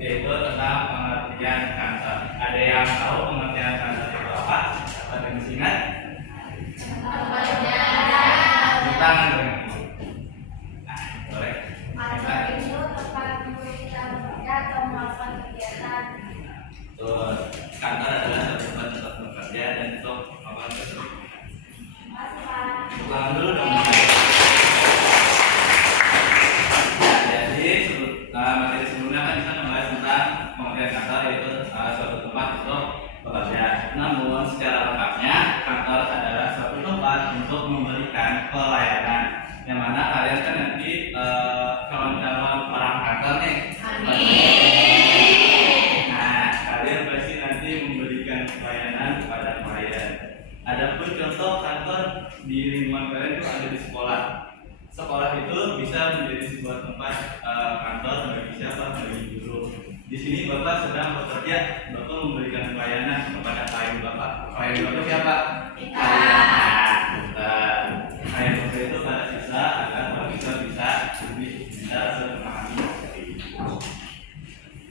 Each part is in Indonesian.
yaitu tentang pengertian kantor. Ada yang tahu pengertian kantor itu apa? Dapat diingat? Tangan dong. Nah, boleh. Kantor itu tempat kita bekerja atau melakukan kegiatan. Betul. Kantor adalah tempat bekerja dan untuk melakukan kegiatan. Ulang dulu dong. Materi sebelumnya kan kita membahas tentang pengertian kantor, yaitu suatu tempat untuk bekerja. Namun secara lengkapnya kantor adalah suatu tempat untuk memberikan pelayanan, yang mana kalian kan nanti calon-calon orang kantor nih. Nah, kalian pasti nanti memberikan pelayanan kepada klien. Adapun contoh kantor di lingkungan kalian itu ada di sekolah. Sekolah itu bisa menjadi sebuah tempat kantor bagi siapa? Bagi guru. Di sini Bapak sedang bekerja, Bapak memberikan pelayanan kepada klien Bapak. Klien Bapak siapa? Kita. Klien Bapak itu pada siswa agar Bapak bisa lebih memahami materi.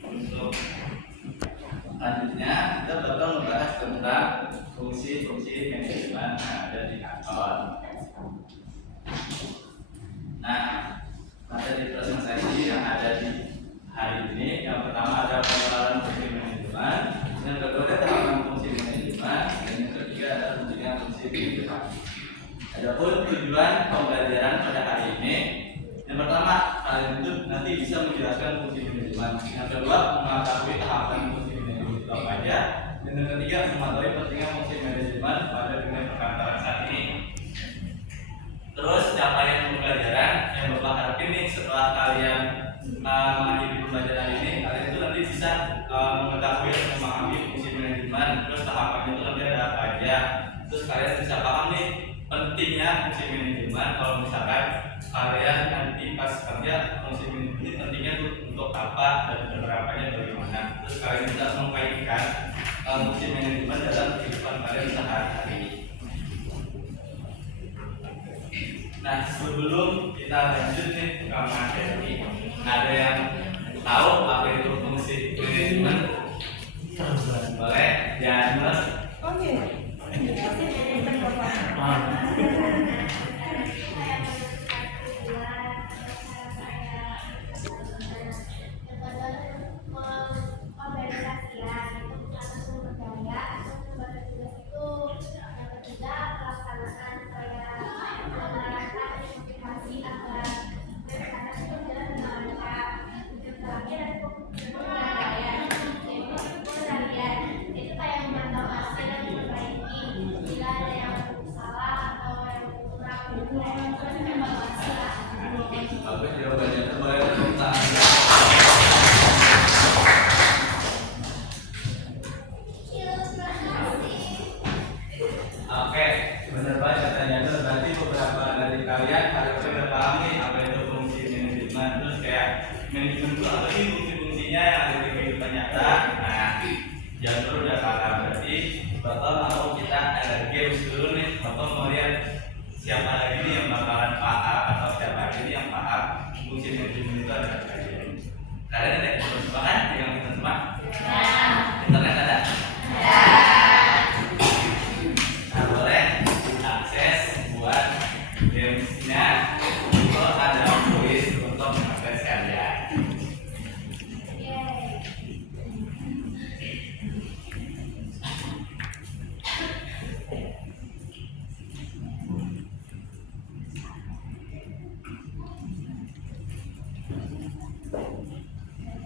Untuk selanjutnya kita bakal membahas tentang fungsi-fungsi manajemen yang ada di kantor. Nah, materi presentasi yang ada di hari ini, yang pertama ada pengenalan fungsi manajemen, yang kedua ada tentang fungsi manajemen, dan yang ketiga adalah fungsi manajemen. Adapun tujuan pembelajaran pada hari ini, yang pertama kalian itu nanti bisa menjelaskan fungsi manajemen, yang kedua mengetahui tahapan fungsi manajemen itu apa aja, dan yang ketiga mengetahui pentingnya fungsi manajemen pada dunia perkantoran saat ini. Terus capaian pembelajaran yang Bapak harapin nih setelah kalian menghadiri pembelajaran ini, kalian itu nanti bisa mengetahui dan memahami fungsi manajemen, terus tahapannya itu nanti ada apa aja. Terus kalian bisa paham nih pentingnya fungsi manajemen. Kalau misalkan kalian nanti pas kerja, fungsi manajemen ini pentingnya untuk apa dan penerapannya bagaimana. Terus kalian bisa mengkaitkan fungsi manajemen dalam kehidupan kalian sehari-hari. Nah, sebelum kita lanjut nih ke materi, ada yang tahu apa itu fungsi manajemen? Boleh? Jangan mas. Bagus jawabannya, boleh tepuk tangan. Oke, benar banget katanya. Terus berarti beberapa dari kalian harusnya udah paham nih apa itu fungsi manajemen. Terus kayak manajemen itu apa sih fungsi-fungsinya yang ada di kehidupan nyata. Nah, jalur udah paham, berarti Bapak mau kita ada games dulu nih. Bapak mau lihat siapa lagi nih yang bakalan paham atau siapa lagi nih yang paham fungsi manajemen itu ada apa aja. Kalian ada yang semua kan? Yang kita semua? Internet ada? Nah, boleh akses buat gamesnya. Itu ada kuis untuk akses kalian.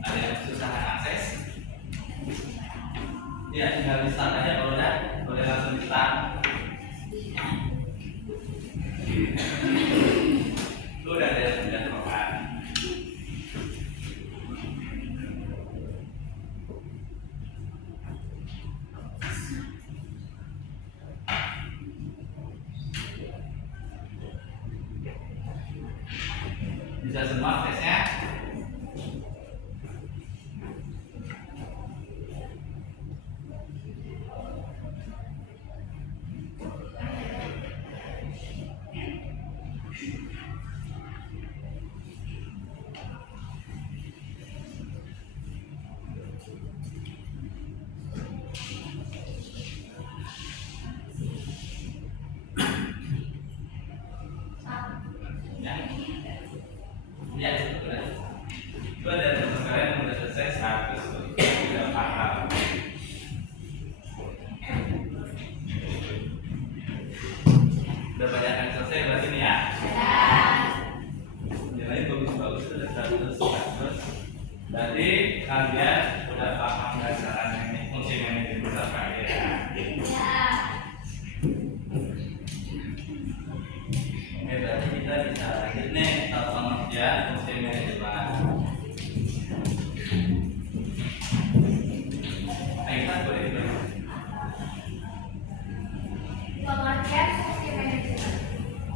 Ada yang kesusahan akses? Ya, tinggal di start aja. Kalau udah, boleh langsung di start. Udah teman. Bisa semua aksesnya? Ya itu benar. Itu ada teman kalian yang sudah selesai 100 sudah paham. Udah banyak yang selesai berarti nih ya. Nilai bagus-bagus sudah 100. Berarti kalian udah paham nggak caranya ini fungsi manajemen apa ya? Oke, berarti kita bisa lanjut nih kalau pengertian fungsi manajemen. Kita boleh Pengertian fungsi manajemen.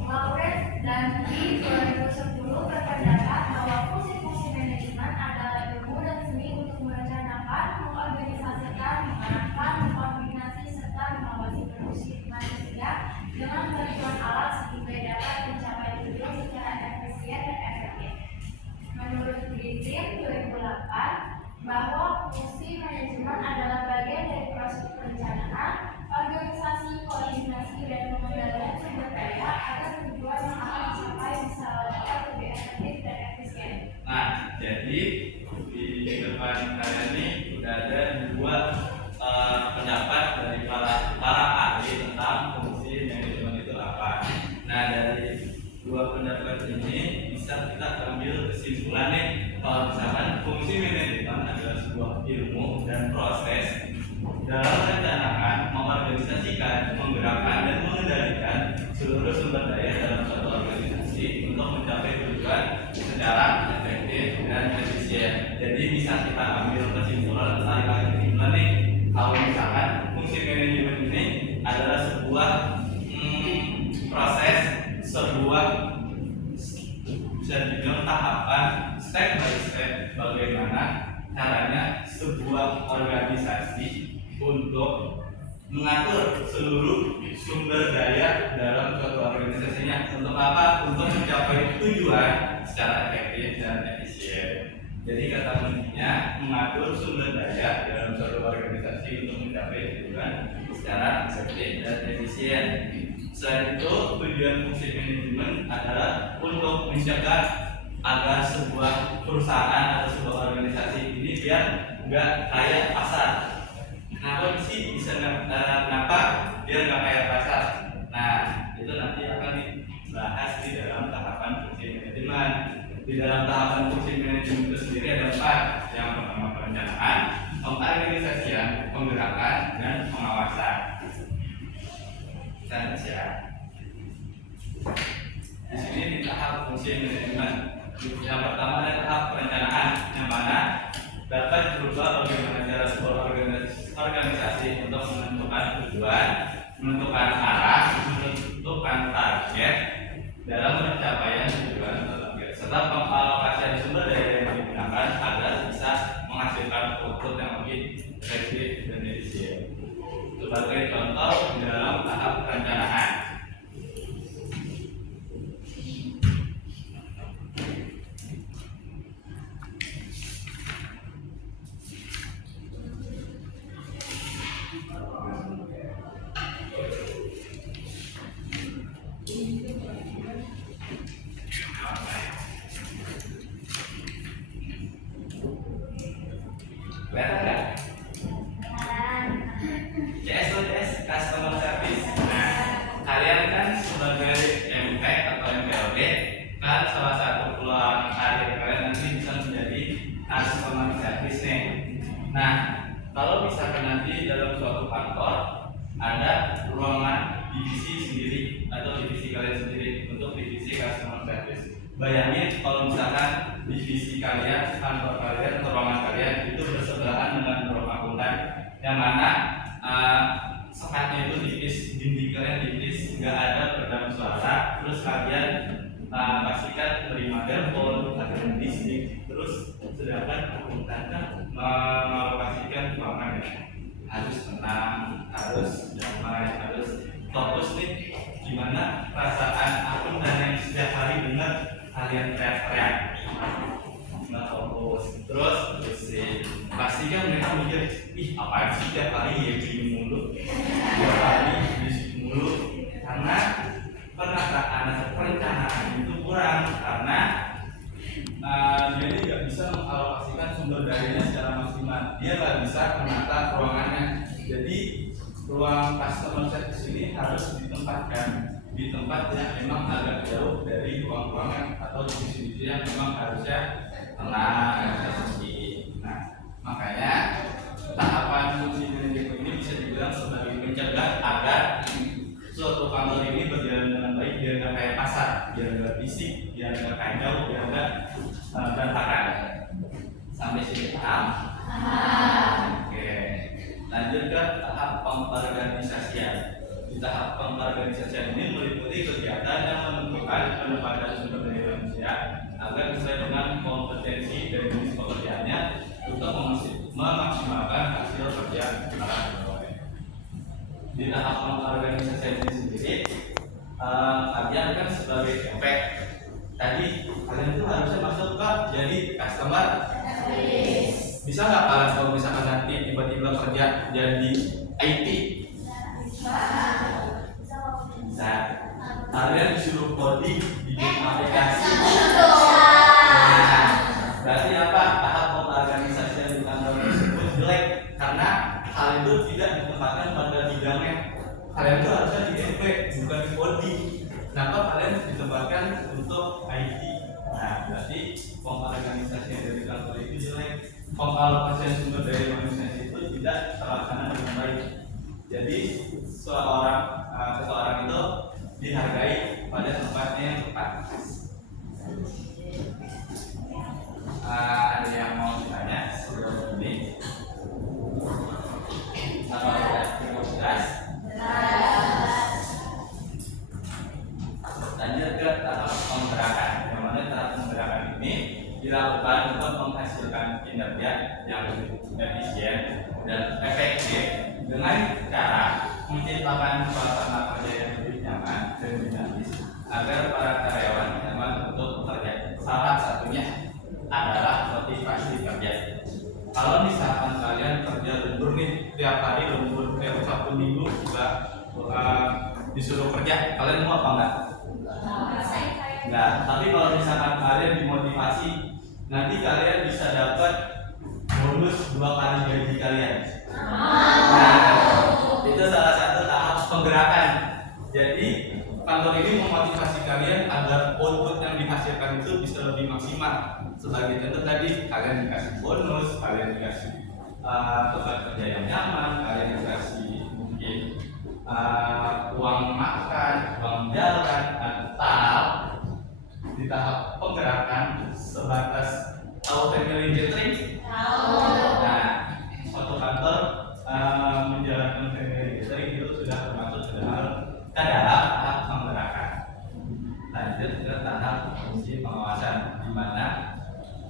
Lawrence dan Lee 2010 berpendapat bahwa fungsi-fungsi manajemen adalah ilmu dan seni untuk merencanakan, mengorganisasikan, mengarahkan, mengkoordinasi, serta mengawasi produksi manusia dengan bantuan alat sehingga dapat mencapai tujuan secara efisien dan efektif. Menurut Griffin 2008, bahwa fungsi manajemen adalah bagian dari proses perencanaan, organisasi, koordinasi, dan pengendalian sumber daya agar tujuan yang akan dicapai bisa dapat lebih efektif dan efisien. Nah, jadi di depan kalian ini udah ada dua pendapat dari para ahli tentang fungsi manajemen itu apa. Nah, dari dua pendapat ini bisa kita ambil kesimpulan nih kalau misalkan fungsi manajemen adalah sebuah ilmu dan proses dalam merencanakan, mengorganisasikan, menggerakkan, dan mengendalikan seluruh sumber daya dalam suatu organisasi untuk mencapai tujuan secara efektif dan efisien. Jadi bisa kita ambil kesimpulan nih kalau misalkan fungsi manajemen ini adalah sebuah proses, sebuah bisa dibilang tahapan step by step bagaimana caranya sebuah organisasi untuk mengatur seluruh sumber daya dalam suatu organisasinya untuk apa? Untuk mencapai tujuan secara efektif dan efisien. Jadi kata kuncinya mengatur sumber daya dalam suatu organisasi untuk mencapai tujuan secara efektif dan efisien. Selain itu, tujuan fungsi manajemen adalah untuk mencegah agar sebuah perusahaan atau sebuah organisasi ini biar nggak kayak pasar. Kenapa sih bisa kenapa biar nggak kayak pasar? Nah, itu nanti akan dibahas di dalam tahapan fungsi manajemen. Di dalam tahapan fungsi manajemen itu sendiri ada 4. Yang pertama perencanaan, pengorganisasian, penggerakan, dan pengawasan. Dan ya. Di sini di tahap fungsi manajemen. Yang pertama ada tahap perencanaan, yang mana dapat berubah bagaimana cara sebuah organisasi untuk menentukan tujuan, menentukan arah, menentukan target dalam pencapaian tujuan target, serta pengalokasian sumber daya yang digunakan agar bisa menghasilkan output yang lebih efektif dan efisien. Sebagai contoh di dalam tahap perencanaan. Kelihatan nggak? CS Customer Service. Nah, kalian kan sebagai MP atau MPLB kan salah satu peluang karir kalian nanti bisa menjadi Customer Service nih. Nah, kalau misalkan nanti dalam suatu kantor ada ruangan divisi sendiri atau divisi kalian sendiri untuk divisi Customer Service. Bayangin kalau misalkan divisi kalian, kantor kalian, atau ruangan kalian itu bersebelahan dengan ruang akuntan, yang mana sekatnya itu tipis, dinding kalian tipis, nggak ada peredam suara, terus kalian pastikan terima telepon, kalian bisnis, terus sedangkan akuntannya mengalokasikan ruangan harus tenang, harus damai, harus fokus nih. Gimana perasaan akuntan yang setiap hari dengar kalian teriak-teriak, nggak fokus, terus pasti kan mereka mikir, ih apaan sih tiap hari ya gini mulu, tiap hari bisik mulu, karena perencanaan itu kurang, karena sumber dayanya secara maksimal. Dia nggak bisa menata ruangannya. Jadi ruang customer service ini harus ditempatkan di tempat yang memang agak jauh dari ruang-ruangan atau divisi-divisi yang memang harusnya tenang, sepi. Nah, makanya tahapan fungsi manajemen ini bisa dibilang sebagai mencegah agar suatu kantor ini berjalan dengan baik, biar nggak kayak pasar, biar nggak bisik, biar nggak kacau, biar nggak berantakan. Sampai sini paham? Oke, lanjut ke tahap pengorganisasian. Di tahap pengorganisasian ini meliputi kegiatan yang menentukan penempatan sumber daya manusia agar sesuai dengan kompetensi dan jenis pekerjaannya untuk memaksimalkan hasil kerja para pegawai. Di tahap pengorganisasian ini sendiri, kalian kan sebagai efek tadi kalian itu harusnya masuk ke jadi customer. Bisa nggak kalian kalau misalkan nanti tiba-tiba kerja jadi IT? Bisa. Kalian disuruh coding bikin aplikasi. Nah, berarti apa? Tahap pengorganisasian di kantor tersebut jelek karena hal itu tidak ditempatkan pada bidangnya. Kalian itu harusnya di FP bukan di coding. Kenapa kalian ditempatkan untuk IT? Nah, berarti pengorganisasian dari kantor itu jelek. Pengalokasian sumber daya manusia itu tidak terlaksana dengan baik. Jadi seseorang itu dihargai pada tempatnya yang tepat. Ada yang mau ditanya sebelum ini? Apa cukup jelas? Lanjut ke tahap penggerakan. Yang mana tahap penggerakan ini dilakukan untuk menghasilkan kinerja yang efisien dan efektif dengan cara menciptakan suasana kerja yang lebih nyaman dan dinamis agar para karyawan nyaman untuk bekerja. Salah satunya adalah motivasi kerja. Kalau misalkan kalian kerja lembur nih, tiap hari lembur, tiap Sabtu Minggu juga disuruh kerja, kalian mau apa enggak? Enggak. Tapi kalau misalkan kalian dimotivasi, nanti kalian bisa dapat bonus 2 kali gaji kalian. Nah, itu salah satu tahap penggerakan. Jadi kantor ini memotivasi kalian agar output yang dihasilkan itu bisa lebih maksimal. Sebagai contoh tadi, kalian dikasih bonus, kalian dikasih tempat kerja yang nyaman, kalian dikasih mungkin uang makan, uang jalan, atau di tahap penggerakan sebatas tahu family gathering. Nah, suatu kantor menjalankan family gathering itu sudah termasuk ke dalam tahap penggerakan. Lanjut ke tahap fungsi pengawasan, di mana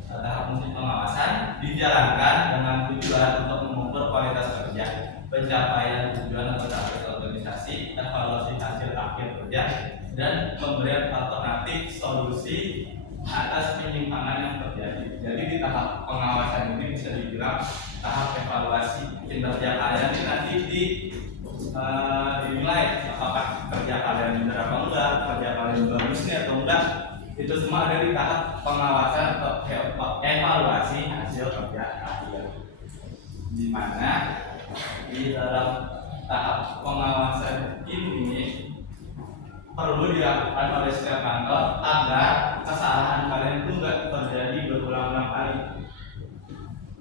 tahap fungsi pengawasan dijalankan dengan tujuan untuk mengukur kualitas kerja, pencapaian tujuan atau target organisasi, evaluasi hasil akhir kerja, dan pemberian alternatif solusi atas penyimpangan yang terjadi. Jadi di tahap pengawasan ini bisa dibilang tahap evaluasi kinerja kalian ini nanti dinilai apakah kerja kalian benar apa enggak, kerja kalian bagus nih atau enggak. Itu semua ada di tahap pengawasan atau evaluasi hasil kerja kalian. Di mana di dalam tahap pengawasan ini perlu dilakukan oleh setiap kantor agar kesalahan kalian itu nggak terjadi berulang-ulang kali.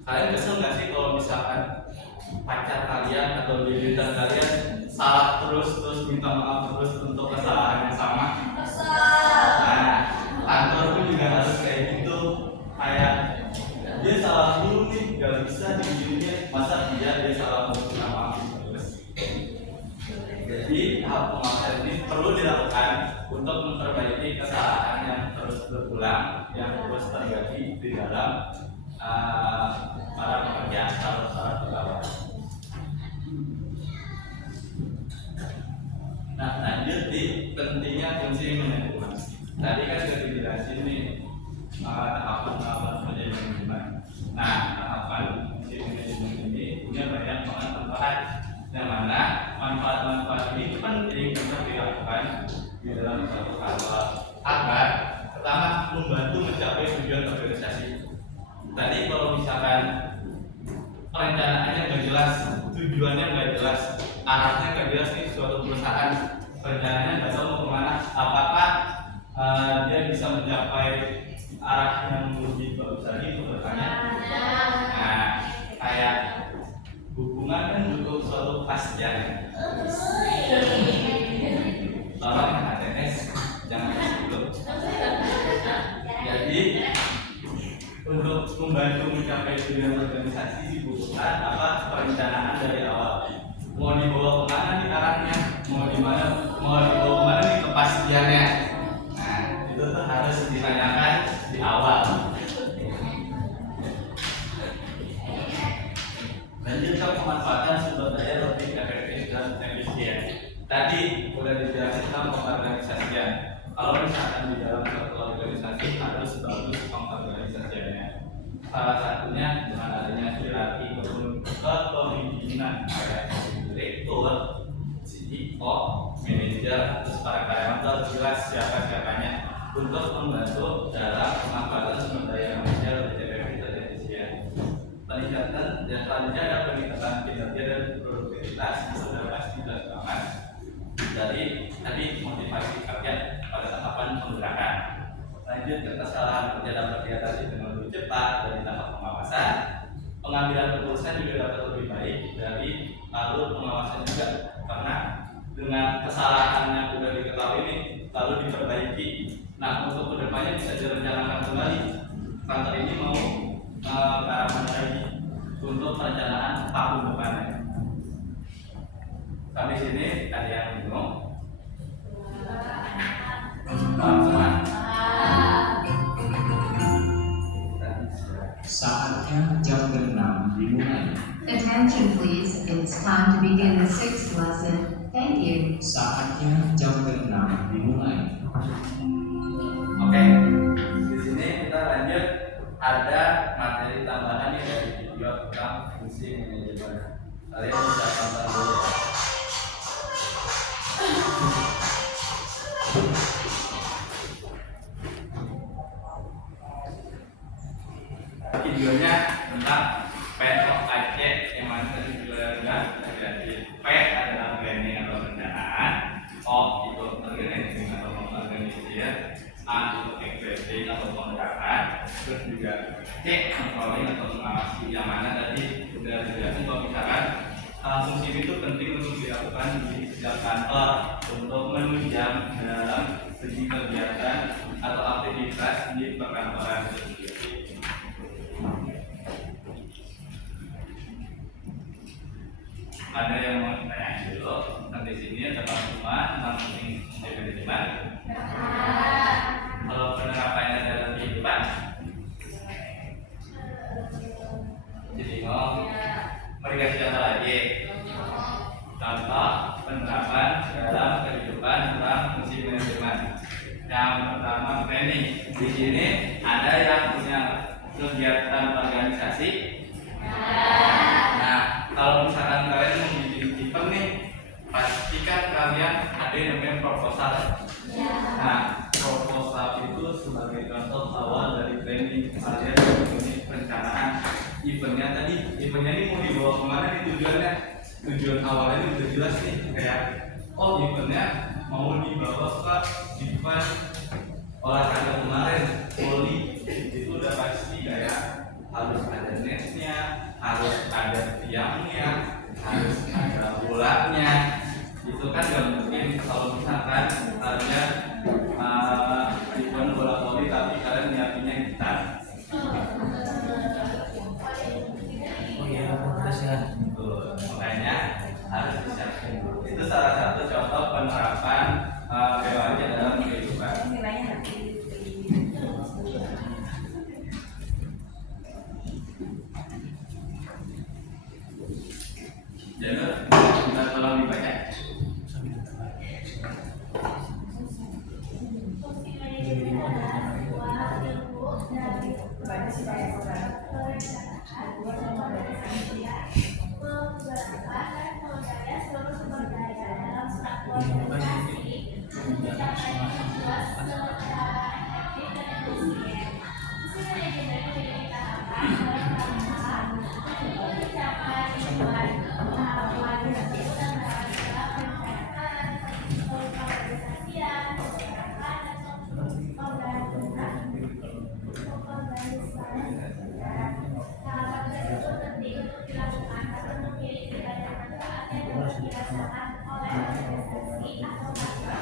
Kalian kesel nggak sih kalau misalkan pacar kalian atau gebetan kalian salah terus minta maaf terus untuk kesalahan yang sama? Nah, kantor pun juga harus kayak gitu. Kayak dia salah dulu nih, nggak bisa digininya, masa dia salah terus minta maaf terus. Jadi tahap pengawasan ini perlu dilakukan untuk memperbaiki kesalahan yang terus berulang, yang terus terjadi di dalam para pekerja atau para pegawai. Nah, lanjut di pentingnya fungsi manajemen. Tadi kan sudah dijelasin nih tahapan manajemen. Nah, tahapan fungsi manajemen ini punya banyak banget manfaat, yang mana manfaat-manfaat ini penting untuk dilakukan di dalam satu kantor agar pertama membantu mencapai tujuan organisasi. tadi kalau misalkan perencanaannya nggak jelas, tujuannya nggak jelas, arahnya nggak jelas nih suatu perusahaan, perencanaannya nggak tahu mau kemana, apakah dia bisa mencapai arah yang lebih bagus lagi untuk bertanya. Nah, kayak hubungan kan butuh suatu kepastian. Tolong ATS jangan dulu. Jadi untuk membantu mencapai tujuan organisasi dibutuhkan apa perencanaan dari awal. Mau dibawa kemana nih arahnya? Mau dibawa kemana nih kepastiannya? Nah, itu tuh harus ditanyakan di awal. Lanjut ke pemanfaatan sumber daya lebih efektif dan efisien. Tadi udah dijelasin tentang pengorganisasian. Kalau misalkan di dalam satu organisasi harus bagus pengorganisasiannya. Salah satunya dengan adanya hierarki kepemimpinan kayak direktur, CEO, manajer, terus para karyawan itu harus jelas siapanya untuk membantu dalam pemanfaatan sumber daya manusia lebih efektif dan efisien. Peningkatan yang selanjutnya ada peningkatan kinerja dan produktivitas itu sudah pasti dilakukan dari tadi motivasi kerja pada tahapan penggerakan. Lanjut ke kesalahan kerja dapat diatasi dengan lebih cepat dari tahap pengawasan. Pengambilan keputusan juga dapat lebih baik dari lalu pengawasan juga, karena dengan kesalahan yang sudah diketahui ini lalu diperbaiki. Nah, untuk kedepannya bisa direncanakan kembali kantor ini mau ke arah mana lagi untuk perencanaan tahun depannya. Sampai sini ada yang bingung? Semua. Saatnya jam 6 dimulai. Attention please, it's time to begin the 6th lesson. Thank you. Saatnya jam 6 dimulai. Oke, di sini kita lanjut. Ada materi tambahan nih dari video tentang fungsi manajemen. Kalian bisa tonton dulu. Videonya tentang plan of action yang mana tadi juga jadi P adalah planning atau perencanaan, O itu organizing atau pengorganisasian, A itu executing atau penggerakkan, terus juga C controlling atau mengawasi, yang mana tadi sudah dijelasin kalau misalkan fungsi itu penting untuk dilakukan di setiap kantor untuk menunjang dalam segi kegiatan atau aktivitas di perkantoran itu sendiri. Ada yang mau tanya dulu? Nanti sini ada Pak Suma tentang penting manajemen. Kalau penerapannya dalam kehidupan, jadi ngomong, mau dikasih contoh lagi. Contoh penerapan dalam kehidupan tentang fungsi manajemen. Yang pertama planning. Di sini ada yang punya kegiatan organisasi. Nah, kalau misalkan kalian mau bikin event nih, pastikan kalian ada yang namanya proposal. Nah, proposal itu sebagai contoh awal dari planning. Kalian ini perencanaan eventnya tadi. Eventnya ini mau dibawa kemana nih tujuannya? Tujuan awalnya ini udah jelas nih, kayak eventnya mau dibawa ke event olahraga kemarin, voli. Itu udah pasti kayak harus ada netnya, harus ada tiangnya, harus ada bolanya. Itu kan gak mungkin kalau misalkan ada event bola voli tapi kalian nyiapinnya gitar. Oh iya, terus ya. Makanya harus disiapin. Itu salah satu contoh penerapan POA dalam kehidupan. Jangan kita tolong dibaca. dirasakan oleh organisasi atau lembaga